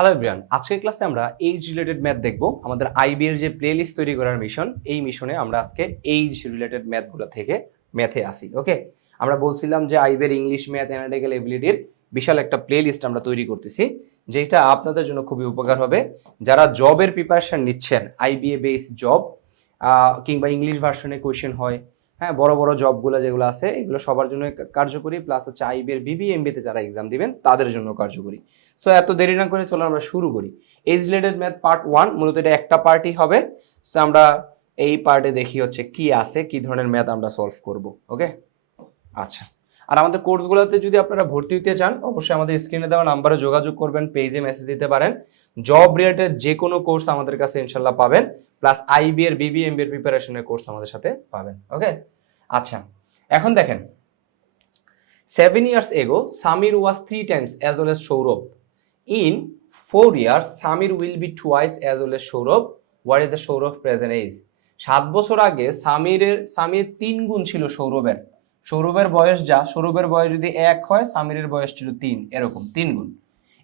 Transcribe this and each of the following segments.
Hello everyone আজকের ক্লাসে আমরা এইজ রিলেটেড ম্যাথ দেখব। আমাদের আইবি এর যে প্লেলিস্ট তৈরি করার মিশন এই মিশনে আমরা আজকে এইজ রিলেটেড ম্যাথগুলো থেকে ম্যাথে আসি ওকে আমরা বলছিলাম যে আইবি এর ইংলিশ ম্যাথ অ্যানালিটিক্যাল এবিলিটির বিশাল একটা প্লেলিস্ট আমরা তৈরি করতেছি, যেটা আপনাদের জন্য খুবই উপকার হবে। যারা জবের প্রিপারেশন নিচ্ছেন আইবিএ বেস জব কিংবা ইংলিশ ভার্সনে কোয়েশ্চেন হয় হ্যাঁ বড় বড় জবগুলো যেগুলো আছে, এগুলো সবার জন্য কার্যকরী। প্লাস হচ্ছে আইবি এর বিবিএমবিতে যারা এক্সাম দিবেন, তাদের জন্য কার্যকরী। সো এত দেরি না করে চলো আমরা শুরু করি। Age related math part one মূলত এটা একটা পার্টই হবে। সো আমরা এই পার্টে দেখি হচ্ছে কি আছে, কি ধরনের ম্যাথ আমরা সলভ করব ওকে আচ্ছা। আর আমাদের কোর্সগুলোতে যদি আপনারা ভর্তি হতে চান, অবশ্যই আমাদের স্ক্রিনে দেওয়া নাম্বারে যোগাযোগ করবেন পেজে মেসেজ দিতে পারেন। জব রিলেটেড যে কোনো কোর্স আমাদের কাছে ইনশাল্লাহ পাবেন প্লাস আইবি এর বিবিএমবি এর প্রিপারেশনের কোর্স আমাদের সাথে পাবেন ওকে আচ্ছা এখন দেখেন। Seven years ago Samir was three times as well as Sourav in four years Samir will be twice as well as Sourav what is the Sourav present age সাত বছর আগে সামিরের সামির তিন গুণ ছিল সৌরভের সৌরভের বয়স যা? সৌরভের বয়স যদি এক হয় সামিরের বয়স ছিল তিন। এরকম, তিন গুণ।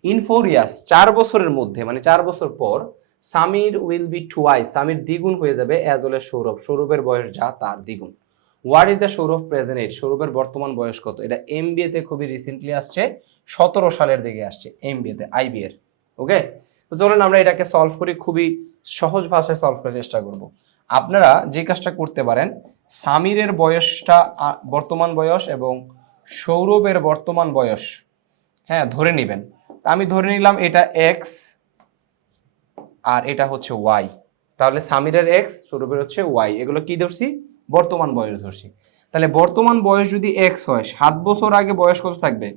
ইন ফোর ইয়ার্স চার বছরের মধ্যে মানে চার বছর পর Samir will be twice Samir দ্বিগুণ হয়ে যাবে অ্যাজ ওয়েল এস সৌরভ সৌরভের বয়স যা, তার দ্বিগুণ। What is the Sourav present age সৌরভের বর্তমান বয়স কত? এটা এম তে খুবই রিসেন্টলি আসছে, সতেরো সালের দিকে আসছে এম তে আইবি এর ওকে তো চলুন আমরা এটাকে সলভ করি, খুবই সহজ ভাষায় সলভ করার চেষ্টা করব। আপনারা যে কাজটা করতে পারেন, সামিরের বয়সটা বর্তমান বয়স এবং সৌরভের বর্তমান বয়স হ্যাঁ ধরে নেবেন। তা আমি ধরে নিলাম এটা এক্স আর এটা হচ্ছে ওয়াই তাহলে সামিরের এক্স সৌরভের হচ্ছে ওয়াই এগুলো কি ধরছি? বর্তমান বয়স ধরছি। তাহলে বর্তমান বয়স যদি এক্স হয়, সাত বছর আগে বয়স কত থাকবে?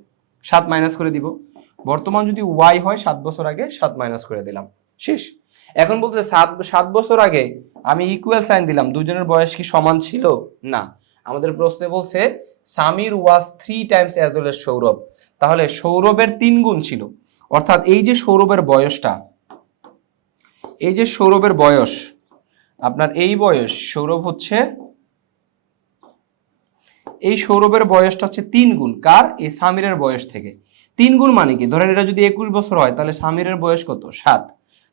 সাত মাইনাস করে দিব। বর্তমান যদি ওয়াই হয়, সাত বছর আগে সাত মাইনাস করে দিলাম। শেষ। এখন বলতে সাত সাত বছর আগে আমি ইকুয়াল সাইন দিলাম। দুজনের বয়স কি সমান ছিল? না। আমাদের প্রশ্নে বলছে, Samir was three times as well Sourav. তাহলে সৌরভের তিন গুণ ছিল। অর্থাৎ এই যে সৌরভের বয়সটা, এই যে সৌরভের বয়স, আপনার এই বয়স সৌরভ হচ্ছে এই সৌরভের বয়সটা হচ্ছে তিন গুণ। কার? এই সামিরের বয়স থেকে। তিন গুণ মানে কি? ধরেন এটা যদি একুশ বছর হয়, তাহলে সামিরের বয়স কত? সাত।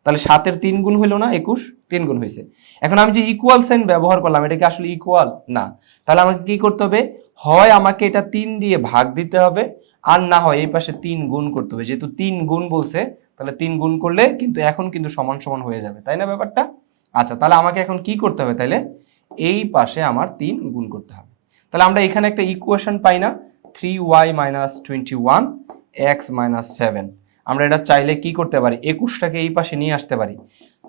তাহলে সাতের তিন গুণ হইল না, একুশ? তিন গুণ হয়েছে। এখন আমি যে ইকুয়াল সাইন ব্যবহার করলাম, এটা কি আসলে ইকুয়াল না। তাহলে আমাকে কি করতে হবে? হয় আমাকে এটা তিন দিয়ে ভাগ দিতে হবে, আর না হয় এই পাশে তিন গুণ করতে হবে। যেহেতু তিন গুণ বলছে, তাহলে তিন গুণ করলে কিন্তু এখন কিন্তু সমান সমান হয়ে যাবে। তাই না ব্যাপারটা? আচ্ছা তাহলে আমাকে এখন কি করতে হবে তাহলে এই পাশে আমার তিন গুণ করতে হবে। তাহলে আমরা এখানে একটা ইকুয়েশন পাই না। Three Y minus twenty one X minus seven আমরা এটা চাইলে কি করতে পারি? একুশটাকে এই পাশে নিয়ে আসতে পারি।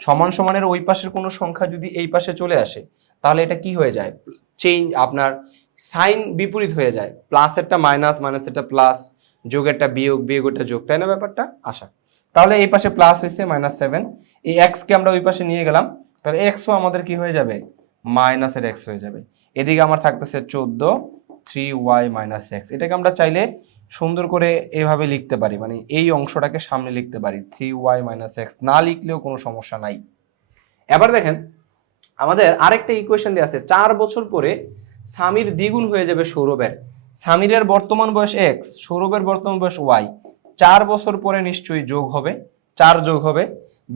সমান সমানের ওই পাশের কোনো সংখ্যা যদি এই পাশে চলে আসে, তাহলে এটা কি হয়ে যায়? চেঞ্জ আপনার সাইন বিপরীত হয়ে যায়। প্লাসেরটা মাইনাস মাইনাসেরটা প্লাস যোগেরটা বিয়োগ বিয়োগেরটা যোগ। তাই না ব্যাপারটা? আশা। তাহলে এই পাশে প্লাস হয়েছে মাইনাস সেভেন এই এক্সকে আমরা ওই পাশে নিয়ে গেলাম। তাহলে এক্সও আমাদের কি হয়ে যাবে? মাইনাসের এক্স হয়ে যাবে। এদিকে আমার থাকতেছে চোদ্দ থ্রি ওয়াই মাইনাস এক্স এটাকে আমরা চাইলে সুন্দর করে এভাবে লিখতে পারি মানে এই অংশটাকে সামনে লিখতে পারি থ্রি ওয়াই মাইনাস এক্স না লিখলেও কোনো সমস্যা নাই। এবার দেখেন, আমাদের আরেকটা ইকুয়েশন দেওয়া আছে, চার বছর পরে স্বামীর দ্বিগুণ হয়ে যাবে সৌরভের। স্বামীরের বর্তমান বয়স এক্স সৌরভের বর্তমান বয়স ওয়াই চার বছর পরে নিশ্চয়ই যোগ হবে, চার যোগ হবে,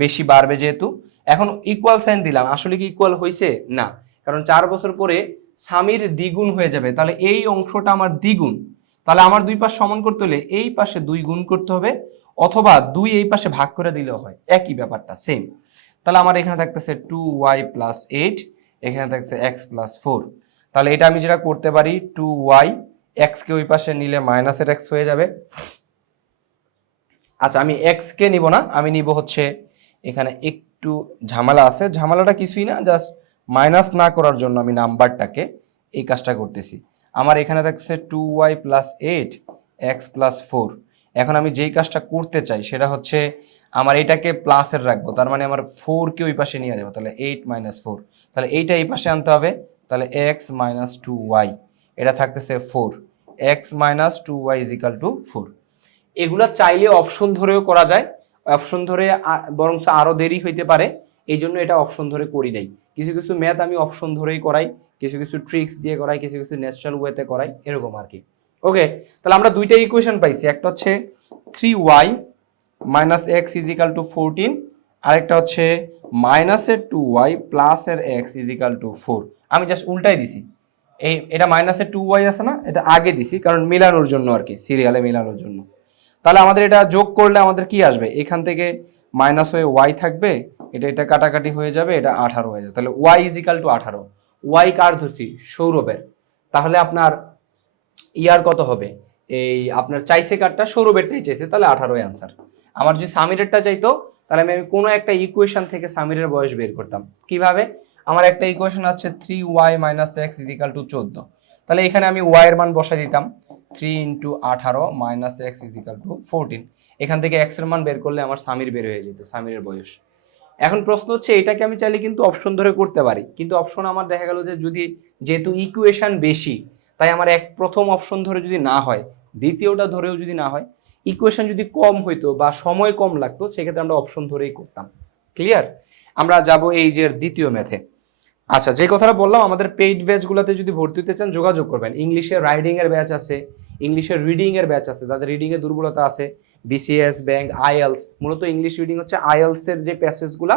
বেশি বাড়বে যেহেতু। এখন ইকুয়াল সাইন দিলাম, আসলে কি ইকুয়াল হয়েছে না। কারণ চার বছর পরে সামির দ্বিগুণ হয়ে যাবে। তাহলে এই অংশটা আমার দ্বিগুণ। তাহলে আমার দুই পাশ সমান করতে হলে এই পাশে দুই গুণ করতে হবে, অথবা দুই এই পাশে ভাগ করে দিলেও হয়। একই ব্যাপারটা সেম তাহলে আমার এখানে থাকতেছে টু ওয়াই প্লাস এইট এখানে থাকছে এক্স প্লাস ফোর তাহলে এটা আমি যেটা করতে পারি টু ওয়াই এক্সকে ওই পাশে নিলে মাইনাসের এক্স হয়ে যাবে। আচ্ছা আমি এক্স কে নিব না, আমি নিব হচ্ছে এখানে একটু ঝামেলা আছে। ঝামেলাটা কিছুই না জাস্ট মাইনাস না করার জন্য আমি নাম্বারটাকে এই কাজটা করতেছি। আমার এখানে থাকছে two Y plus eight X plus four এখন আমি যেই কাজটা করতে চাই সেটা হচ্ছে আমার এটাকে প্লাসের রাখব, তার মানে আমার ফোরকে ওই পাশে নিয়ে যাব, তাহলে এইট মাইনাস ফোর তাহলে এইটা এই পাশে আনতে হবে, তাহলে এক্স মাইনাস টু ওয়াই এটা থাকতেছে four X minus two Y is equal to four এগুলা চাইলে অপশন ধরেও করা যায় অপশন ধরে আ- বরঞ্চ আরও দেরি হইতে পারে। এই জন্য এটা অপশন ধরে করি নাই। কিছু কিছু ম্যাথ আমি অপশন ধরেই করাই, কিছু কিছু ট্রিক্স দিয়ে করাই, কিছু কিছু ন্যাচারাল ওয়েতে করাই, এরকম আর কি ওকে তাহলে আমরা দুইটা ইকুয়েশন পাইছি, একটা হচ্ছে three Y minus X is equal to fourteen আরেকটা হচ্ছে মাইনাসের টু ওয়াই প্লাসের X is equal to four আমি জাস্ট উল্টাই দিছি। এই, এটা মাইনাসের টু ওয়াই আছে না, এটা আগে দিছি, কারণ মেলানোর জন্য আর কি সিরিয়ালে মেলানোর জন্য। তাহলে আমাদের এটা যোগ করলে আমাদের কি আসবে? এখান থেকে মাইনাস হয়ে ওয়াই থাকবে, এটা এটা কাটাকাটি হয়ে যাবে, এটা আঠারো হয়ে যাবে। তাহলে ওয়াই ইজিক্যাল টু আঠারো। ওয়াই কার ধরছি সৌরভের। তাহলে আপনার ইয়ার কত হবে? এই আপনার চাইছে কারটা, সৌরভেরটাই চাইছে, তাহলে আঠারোই আনসার আমার যদি সামিরেরটা চাইতো, তাহলে আমি কোনো একটা ইকুয়েশন থেকে সামিরের বয়স বের করতাম। কীভাবে? আমার একটা ইকুয়েশন আছে three Y minus X is equal to চোদ্দ। তাহলে এখানে আমি ওয়াই এর মান বসাই দিতাম। থ্রি ইন্টু আঠারো minus X is equal to fourteen এখান থেকে এক্সের মান বের করলে আমার সামির বের হয়ে যেত সামিরের বয়স। এখন প্রশ্ন হচ্ছে, এটাকে আমি চাইলে কিন্তু অপশন ধরে করতে পারি। কিন্তু অপশন আমার দেখা গেল যে, যদি যেহেতু ইকুয়েশন বেশি, তাই আমার এক প্রথম অপশন ধরে যদি না হয়, দ্বিতীয়টা ধরেও যদি না হয় ইকুয়েশন যদি কম হইতো বা সময় কম লাগতো, সেক্ষেত্রে আমরা অপশন ধরেই করতাম। ক্লিয়ার আমরা যাব এই যে দ্বিতীয় ম্যাথে আচ্ছা যে কথাটা বললাম, আমাদের পেইড ব্যাচগুলোতে যদি ভর্তি হতে চান, যোগাযোগ করবেন। ইংলিশে রাইডিং এর ব্যাচ আছে ইংলিশের রিডিং এর ব্যাচ আছে যাদের রিডিং এর দুর্বলতা আছে। বিসিএস ব্যাংক আইএলস মূলত ইংলিশ রিডিং হচ্ছে আইএলস এর যে প্যাসেজগুলা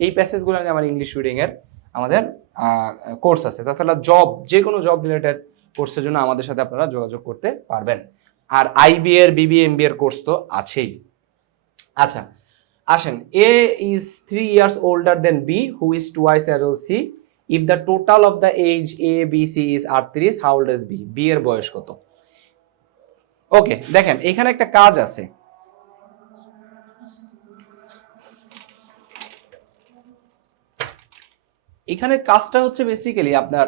এই প্যাসেজগুলো নিয়ে আমার ইংলিশ রিডিং এর আমাদের কোর্স আছে। তাছাড়া জব যে কোনো জব রিলেটেড কোর্সের জন্য আমাদের সাথে আপনারা যোগাযোগ করতে পারবেন। আর আইবি এর বিবি এমবি এর কোর্স তো আছেই। আচ্ছা আসেন। A is three years older than B who is twice অ্যাডল C if the total of the age A B C is আটত্রিশ how old is B B এর বয়স কত? ওকে দেখেন, এখানে একটা কাজ আছে। এখানে কাজটা হচ্ছে বেসিক্যালি আপনার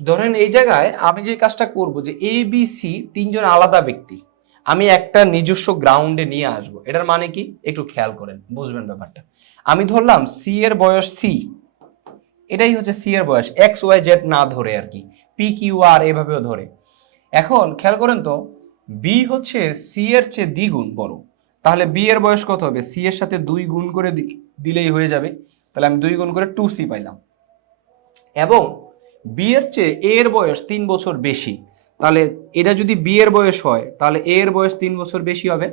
ধরেন এই জায়গায় আমি যে কাজটা করব যে এ বি সি তিনজন আলাদা ব্যক্তি, আমি একটা নিজস্ব গ্রাউন্ডে নিয়ে আসব। এটার মানে কি? একটু খেয়াল করেন, বুঝবেন ব্যাপারটা। আমি ধরলাম সি এর বয়স সি এটাই হচ্ছে সি এর বয়স এক্স ওয়াই জেড না ধরে আর কি পি কিউ আর এভাবেও ধরে। এখন খেয়াল করেন তো বি হচ্ছে সি এর চেয়ে দ্বিগুণ বড়। তাহলে বি এর বয়স কত হবে? সি এর সাথে দুই গুণ করে দিলেই হয়ে যাবে। তাহলে আমি দুই গুণ করে টু সি পাইলাম। এবং বি এর চেয়ে এ এর বয়স তিন বছর বেশি। তাহলে এটা যদি বি এর বয়স হয়, তাহলে এ এর বয়স তিন বছর বেশি হবে।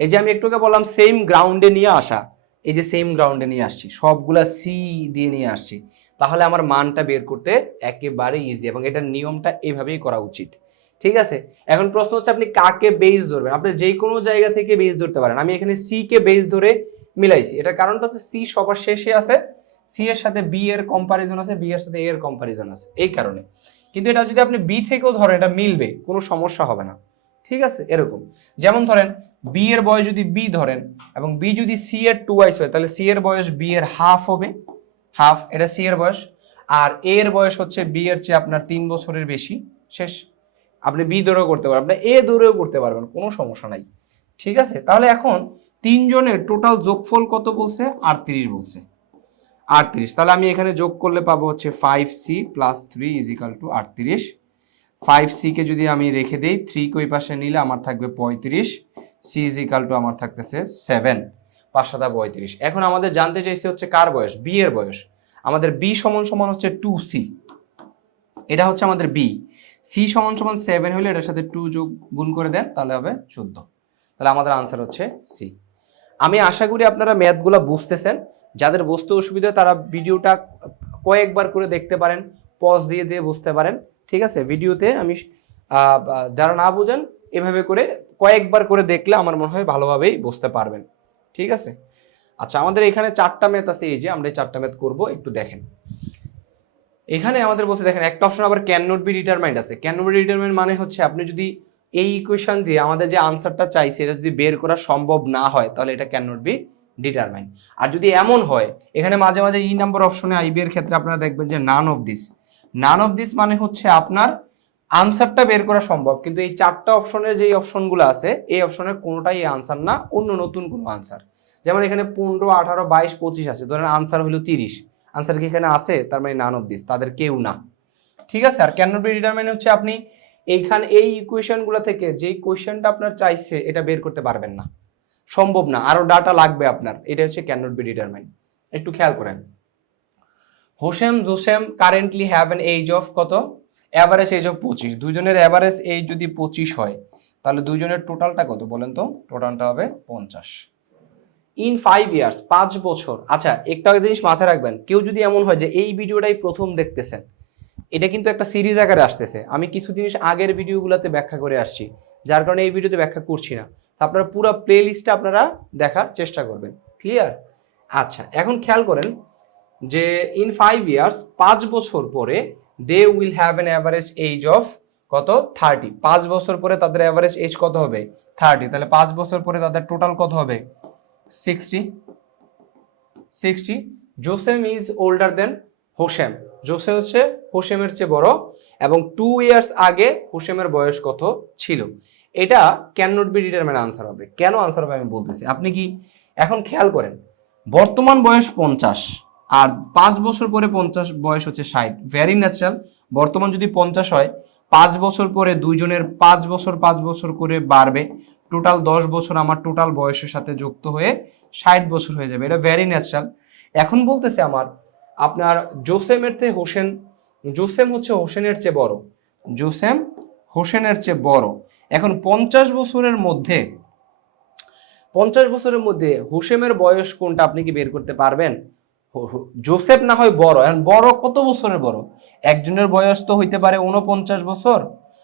এই যে আমি একটু আগে বললাম সেম গ্রাউন্ডে নিয়ে আসা। এই যে সেম গ্রাউন্ডে নিয়ে আসছি, সবগুলা সি দিয়ে নিয়ে আসছি। তাহলে আমার মানটা বের করতে একেবারে ইজি এবং এটার নিয়মটা এভাবেই করা উচিত। ঠিক আছে? এখন প্রশ্ন হচ্ছে, আপনি কাকে বেস ধরবেন? আপনি যে কোনো জায়গা থেকে বেস ধরতে পারেন। আমি এখানে সি কে বেস ধরে মিলাইছি। এটার কারণটা হচ্ছে সি সবার শেষে আছে সি এর সাথে বি এর কম্পারিজন আছে বি এর সাথে এ এর কম্পারিজন আছে, এই কারণে। কিন্তু এটা যদি আপনি বি থেকেও ধরেন, এটা মিলবে, কোনো সমস্যা হবে না। ঠিক আছে? এরকম। যেমন ধরেন বি এর বয়স যদি বি ধরেন, এবং বি যদি সি এর টু ওয়াইস হয়, তাহলে সি এর বয়স বি এর হাফ হবে। হাফ এটা সি এর বয়স। আর এ এর বয়স হচ্ছে বি এর চেয়ে আপনার তিন বছরের বেশি। শেষ। আপনি বি ধরেও করতে পারবেন। আপনি এ ধরেও করতে পারবেন, কোনো সমস্যা নাই। ঠিক আছে? তাহলে এখন তিনজনের টোটাল যোগফল কত বলছে? আটত্রিশ বলছে। আটত্রিশ, তাহলে আমি এখানে যোগ করলে পাবো হচ্ছে five C plus three is equal to আটত্রিশ। ফাইভ সিকে যদি আমি রেখে দিই থ্রি কই পাশে নিলে আমার থাকবে পঁয়ত্রিশ। সি ইজ ইকাল টু আমার থাকতেছে সেভেন পাঁচ সাতা পঁয়ত্রিশ। এখন আমাদের জানতে চাইছে হচ্ছে কার বয়স? বি এর বয়স। আমাদের বি সমান সমান হচ্ছে টু সি এটা হচ্ছে আমাদের বি সি সমান সমান সেভেন হলে এটার সাথে টু যোগ গুণ করে দেন, তাহলে হবে চোদ্দ। তাহলে আমাদের আনসার হচ্ছে সি আমি আশা করি আপনারা ম্যাথগুলো বুঝতেছেন। যাদের বুঝতে অসুবিধা তারা ভিডিওটা কয়েকবার করে দেখতে পারেন পজ দিয়ে দিয়ে বুঝতে পারেন, ঠিক আছে? ভিডিওতে আমি যারা না বুঝেন, এভাবে করে কয়েকবার করে দেখলে আমার মনে হয় ভালোভাবেই বুঝতে পারবেন, ঠিক আছে? আচ্ছা আমাদের এখানে চারটা ম্যাথ আছে, এই যে আমরা চারটা ম্যাথ করব, একটু দেখেন। এখানে আমাদের বলছে, দেখেন, একটা অপশন আবার ক্যান নট বি ডিটারমাইন্ড আছে। ক্যান নট বি ডিটারমাইন্ড মানে হচ্ছে আপনি যদি এই ইকুয়েশন দিয়ে আমাদের যে আনসারটা চাইছে এটা যদি বের করা সম্ভব না হয়, তাহলে এটা ক্যান নট বি ডিটারমাইন আর যদি এমন হয়, এখানে মাঝে মাঝে ই নাম্বার অপশনে আইবি এর ক্ষেত্রে আপনারা দেখবেন যে none of this none of this মানে হচ্ছে আপনার আনসারটা বের করা সম্ভব। কিন্তু এই চারটা অপশনের যে অপশনগুলো আছে, এই অপশনের কোনোটাই আনসার না, অন্য নতুন কোনো আনসার যেমন এখানে পনেরো, আঠারো, বাইশ, পঁচিশ আছে, ধরেন আনসার হলো তিরিশ। আনসার কি এখানে আছে? তার মানে নান অফ দিস তাদের কেউ না। ঠিক আছে? আর ক্যান নট বি ডিটারমাইন হচ্ছে আপনি এইখানে এই ইকুয়েশনগুলো থেকে যেই কোয়েশ্চেনটা আপনার চাইছে, এটা বের করতে পারবেন না। সম্ভব না, আরও ডাটা লাগবে আপনার, এটা হচ্ছে ক্যান নট বি ডিটারমাইন একটু খেয়াল করেন। Hosem Josem currently have an age of কত? অ্যাভারেজ এজ অফ পঁচিশ। দুজনের অ্যাভারেজ এজ যদি পঁচিশ হয়, তাহলে দুইজনের টোটালটা কত বলেন তো? টোটালটা হবে পঞ্চাশ। ইন ফাইভ ইয়ার্স পাঁচ বছর। আচ্ছা একটা জিনিস মাথায় রাখবেন, কেউ যদি এমন হয় যে এই ভিডিওটাই প্রথম দেখতেছেন এটা কিন্তু একটা সিরিজ আকারে আসতেছে। আমি কিছু জিনিস আগের ভিডিওগুলোতে ব্যাখ্যা করে আসছি, যার কারণে এই ভিডিওতে ব্যাখ্যা করছি না। আপনারা পুরো প্লে লিস্টটা আপনারা দেখার চেষ্টা করবেন। ক্লিয়ার আচ্ছা এখন খেয়াল করেন যে ইন ফাইভ ইয়ার্স পাঁচ বছর পরে they will have an average age of কত? থার্টি পাঁচ বছর পরে তাদের অ্যাভারেজ এজ কত হবে? থার্টি তাহলে পাঁচ বছর পরে তাদের টোটাল কত হবে? Sixty sixty Josem is older than Hosem Josem হচ্ছে হোসেমের চেয়ে বড় এবং টু ইয়ার্স আগে হোসেমের বয়স কত ছিল? এটা can not be determine answer হবে। কেন আনসার হবে আমি বলতেছি। আপনি কি এখন খেয়াল করেন? বর্তমান বয়স পঞ্চাশ, আর পাঁচ বছর পরে পঞ্চাশ বয়স হচ্ছে ষাট। ভেরি ন্যাচারাল বর্তমান যদি পঞ্চাশ হয়, পাঁচ বছর পরে দুইজনের পাঁচ বছর পাঁচ বছর করে বাড়বে। টোটাল দশ বছর আমার টোটাল বয়সের সাথে যুক্ত হয়ে ষাট বছর হয়ে যাবে। এটা ভেরি ন্যাচারাল এখন বলতেছে আমার আপনার জোসেমের থেকে হোসেন জোসেম হচ্ছে হোসেনের চেয়ে বড়। জোসেম হোসেনের চেয়ে বড়। এখন পঞ্চাশ বছরের মধ্যে পঞ্চাশ বছরের মধ্যে হোসেমের বয়স কোনটা আপনি কি বের করতে পারবেন? জোসেফ না হয় বড়। এখন বড় কত বছরের বড়? একজনের বয়স তো হইতে পারে উনপঞ্চাশ বছর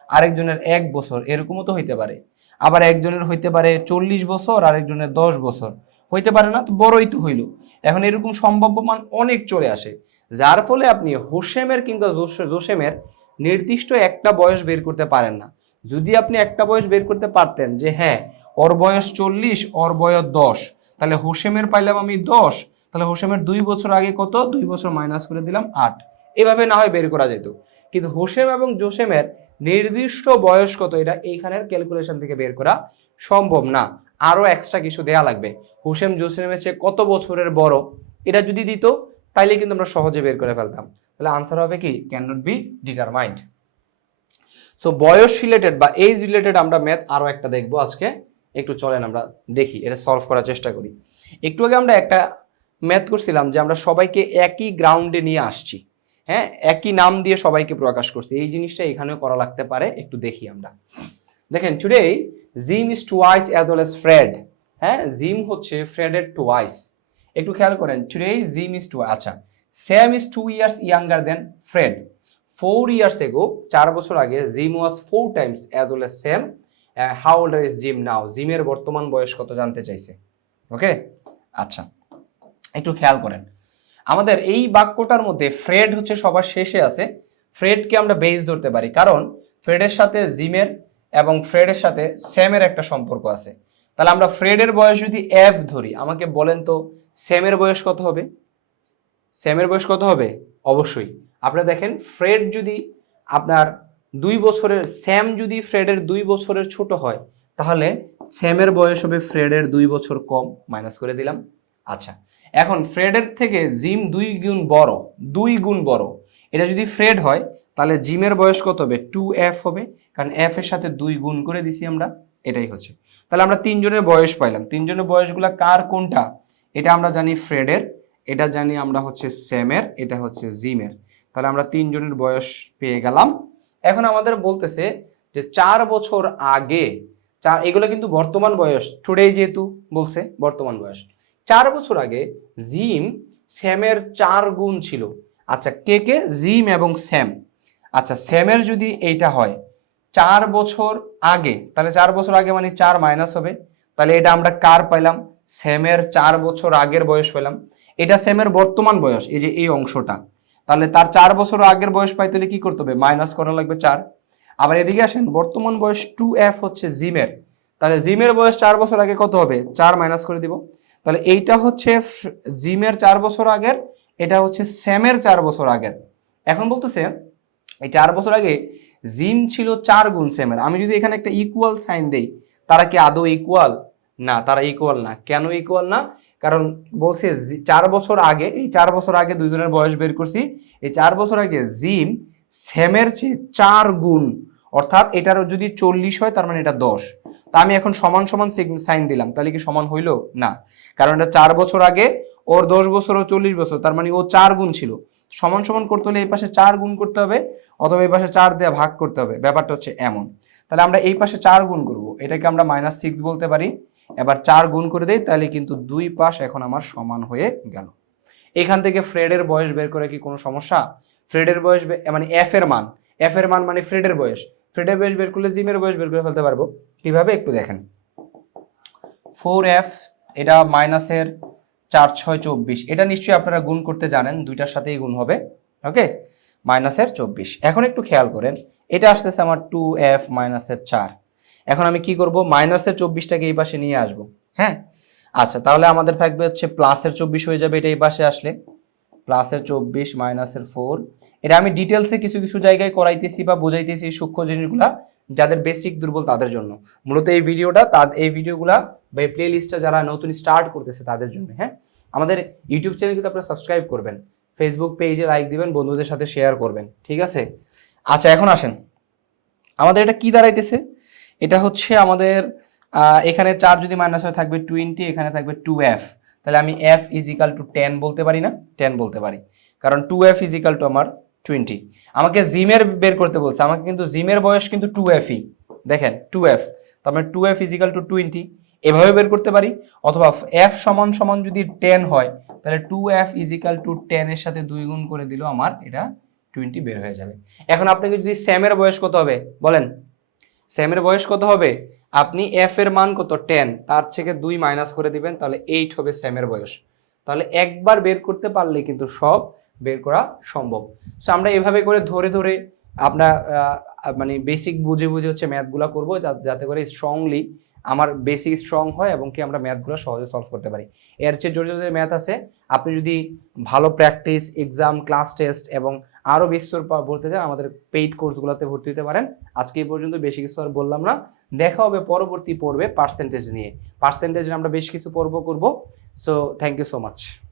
আরেকজনের এক বছর এরকমও তো হইতে পারে। আবার একজনের হইতে পারে চল্লিশ বছর আরেকজনের দশ বছর। হইতে পারে না, তো বড়ই তো হইল। এখন এরকম সম্ভাব্য মান অনেক চলে আসে, যার ফলে আপনি হোসেমের কিংবা জোসেমের নির্দিষ্ট একটা বয়স বের করতে পারেন না। যদি আপনি একটা বয়স বের করতে পারতেন যে হ্যাঁ ওর বয়স চল্লিশ, ওর বয়স দশ, তাহলে হোসেমের পাইলাম আমি দশ, তাহলে হোসেমের দুই বছর আগে কত? দুই বছর মাইনাস করে দিলাম আট। এভাবে না হয় বের করা যেত। কিন্তু হোসেম এবং জোসেমের নির্দিষ্ট বয়স কত? এটা এইখানের ক্যালকুলেশন থেকে বের করা সম্ভব না। আরও এক্সট্রা কিছু দেয়া লাগবে। হোসেম জোসেমের চেয়ে কত বছরের বড়? এটা যদি দিত, তাইলে কিন্তু আমরা সহজে বের করে ফেলতাম। তাহলে আনসার হবে কি? Can not be determined so বয়স রিলেটেড বা এজ রিলেটেড আমরা ম্যাথ আরও একটা দেখব আজকে। একটু চলেন আমরা দেখি, এটা সলভ করার চেষ্টা করি। একটু আগে আমরা একটা ম্যাথ করছিলাম যে আমরা সবাইকে একই গ্রাউন্ডে নিয়ে আসছি। হ্যাঁ একই নাম দিয়ে সবাইকে প্রকাশ করছি। এই জিনিসটা এখানেও করা লাগতে পারে, একটু দেখি আমরা। দেখেন today Jim is twice as well as Fred হ্যাঁ জিম হচ্ছে ফ্রেডের টুয়াইস একটু খেয়াল করেন টুডে জিম ইজ টু আচ্ছা Sam is two years younger than Fred four years ago চার বছর আগে Jim was four times as well as Sam how old is Jim now জিমের বর্তমান বয়স কত জানতে চাইছে? ওকে আচ্ছা একটু খেয়াল করেন। আমাদের এই বাক্যটার মধ্যে ফ্রেড হচ্ছে সবার শেষে আছে। ফ্রেডকে আমরা বেস ধরতে পারি। কারণ ফ্রেডের সাথে জিমের এবং ফ্রেডের সাথে স্যামের একটা সম্পর্ক আছে। তাহলে আমরা ফ্রেডের বয়স যদি এফ ধরি, আমাকে বলেন তো স্যামের বয়স কত হবে? স্যামের বয়স কত হবে? অবশ্যই। আপনারা দেখেন, ফ্রেড যদি আপনার দুই বছরের, স্যাম যদি ফ্রেডের দুই বছরের ছোট হয়, তাহলে স্যামের বয়স হবে ফ্রেডের দুই বছর কম, মাইনাস করে দিলাম। আচ্ছা এখন ফ্রেডের থেকে জিম দুই গুণ বড়, দুই গুণ বড়। এটা যদি ফ্রেড হয় তাহলে জিমের বয়স কত হবে? টু এফ হবে। কারণ এফ এর সাথে দুই গুণ করে দিছি আমরা, এটাই হচ্ছে। তাহলে আমরা তিনজনের বয়স পাইলাম। তিনজনের বয়সগুলা কার কোনটা? এটা আমরা জানি ফ্রেডের, এটা জানি আমরা হচ্ছে স্যামের, এটা হচ্ছে জিমের। তাহলে আমরা তিনজনের বয়স পেয়ে গেলাম। এখন আমাদের বলতেছে যে চার বছর আগে, চার, এগুলো কিন্তু বর্তমান বয়স টুডে যেহেতু বলছে, বর্তমান বয়স। চার বছর আগে জিম, স্যামের চার গুণ ছিল। আচ্ছা কে কে? জিম এবং স্যাম। আচ্ছা সেমের যদি এইটা হয়, চার বছর আগে, তাহলে চার বছর আগে মানে চার মাইনাস হবে, তাহলে এটা আমরা কার পাইলাম? সেমের চার বছর আগের বয়স পেলাম এটা সেমের বর্তমান বয়স, এই যে এই অংশটা। তাহলে তার চার বছর আগের বয়স পাইতে হলে কি করতে হবে? মাইনাস করা লাগবে চার। আবার এদিকে আসেন, বর্তমান বয়স টু এফ হচ্ছে জিমের তাহলে জিমের বয়স চার বছর আগে কত হবে? চার মাইনাস করে দিব। তাহলে এইটা হচ্ছে জিমের চার বছর আগের, এটা হচ্ছে স্যামের চার বছর আগের। এখন বলতেছে এই চার বছর আগে জিম ছিল চার গুণ সেমের আমি যদি এখানে একটা ইকুয়াল সাইন দেই, তারা কি আদৌ ইকুয়াল না, তারা ইকুয়াল না। কেন ইকুয়াল না? কারণ বলছে চার বছর আগে, এই চার বছর আগে দুইজনের বয়স বের করছি, এই চার বছর আগে জিম সেমের চেয়ে চার গুণ। অর্থাৎ এটার যদি চল্লিশ হয়, তার মানে এটা দশ। তা আমি এখন সমান সমান সাইন দিলাম। তাহলে কি সমান হইল? না। কারণ এটা চার বছর আগে, ওর দশ বছর, ও চল্লিশ বছর, তার মানে ও চার গুণ ছিল। সমান সমান করতে হলে এই পাশে চার গুণ করতে হবে, অথবা এই পাশে চার দেওয়া ভাগ করতে হবে। ব্যাপারটা হচ্ছে এমন। তাহলে আমরা এই পাশে চার গুণ করব। এটাকে আমরা মাইনাস সিক্স বলতে পারি। এবার চার গুণ করে দেই, তাহলে কিন্তু দুই পাশ এখন আমার সমান হয়ে গেল। এখান থেকে ফ্রেডের বয়স বের করে কি কোনো সমস্যা? ফ্রেডের বয়স মানে এফ এর মান। এফ এর মান মানে ফ্রেডের বয়স। ফ্রেডের বয়স বের করলে জিমের বয়স বের করে ফেলতে পারব। কীভাবে? একটু দেখেন। ফোর এফ এটা মাইনাসের চার, ছয়, চব্বিশ। এটা নিশ্চয়ই আপনারা গুণ করতে জানেন, দুইটার সাথেই গুণ হবে। ওকে? মাইনাসের চব্বিশ। এখন একটু খেয়াল করেন, এটা আসতেছে আমার টু এফ মাইনাসের চার। এখন আমি কি করব? মাইনাসের চব্বিশটাকে এই পাশে নিয়ে আসব। হ্যাঁ? আচ্ছা তাহলে আমাদের থাকবে হচ্ছে প্লাসের চব্বিশ হয়ে যাবে, এটা এই পাশে আসলে। প্লাসের চব্বিশ, মাইনাসের ফোর এটা আমি ডিটেলসে কিছু কিছু জায়গায় করাইতেছি বা বোঝাইতেছি সূক্ষ্ম জিনিসগুলা, যাদের বেসিক দুর্বল তাদের জন্য। মূলত এই ভিডিওটা তার এই ভিডিওগুলা বা এই প্লে লিস্টটা যারা নতুন স্টার্ট করতেছে তাদের জন্য হ্যাঁ? আমাদের ইউটিউব চ্যানেল কিন্তু আপনারা সাবস্ক্রাইব করবেন ফেসবুক পেজে লাইক দিবেন বন্ধুদের সাথে শেয়ার করবেন ঠিক আছে? আচ্ছা এখন আসেন। আমাদের এটা কি দাঁড়াইতেছে? এটা হচ্ছে আমাদের এখানে চার যদি মাইনাস হয় থাকবে টোয়েন্টি এখানে থাকবে টু এফ তাহলে আমি এফ ইজিক্যাল টু টেন বলতে পারি না? টেন বলতে পারি। কারণ two F is equal to আমার টোয়েন্টি আমাকে জিমের বের করতে বলছে আমাকে কিন্তু জিমের বয়স কিন্তু টু এফই দেখেন টু এফ তো আমরা two F is equal to twenty এভাবে বের করতে পারি? অথবা এফ সমান সমান যদি টেন হয় তাহলে টু এফ ইজিক্যাল টু টেনের সাথে দুই গুণ করে দিলেও আমার এটা টোয়েন্টি বের হয়ে যাবে। এখন আপনাকে যদি স্যামের বয়স কত হবে? বলেন। স্যামের বয়স কত হবে? আপনি এফ এর মান কত? টেন তার থেকে দুই মাইনাস করে দিবেন তাহলে এইট হবে স্যামের বয়স। তাহলে একবার বের করতে পারলে কিন্তু সব বের করা সম্ভব। সো আমরা এভাবে করে ধরে ধরে আহ, মানে বেসিক বুঝে বুঝে হচ্ছে ম্যাথগুলো করব যাতে করে স্ট্রংলি আমার বেসিক স্ট্রং হয় এবং কি আমরা ম্যাথগুলো সহজে সলভ করতে পারি। এর চেয়ে জোরে জোরে ম্যাথ আছে, আপনি যদি ভালো প্র্যাকটিস এক্সাম ক্লাস টেস্ট এবং আরও বিস্তর ভর্তি চান, আমাদের পেইড কোর্সগুলোতে ভর্তি হতে পারেন। আজকে এই পর্যন্ত বেশি কিছু আর বললাম না। দেখা হবে পরবর্তী পর্বে পার্সেন্টেজ নিয়ে। পার্সেন্টেজ আমরা বেশ কিছু পর্ব করব। So thank you so much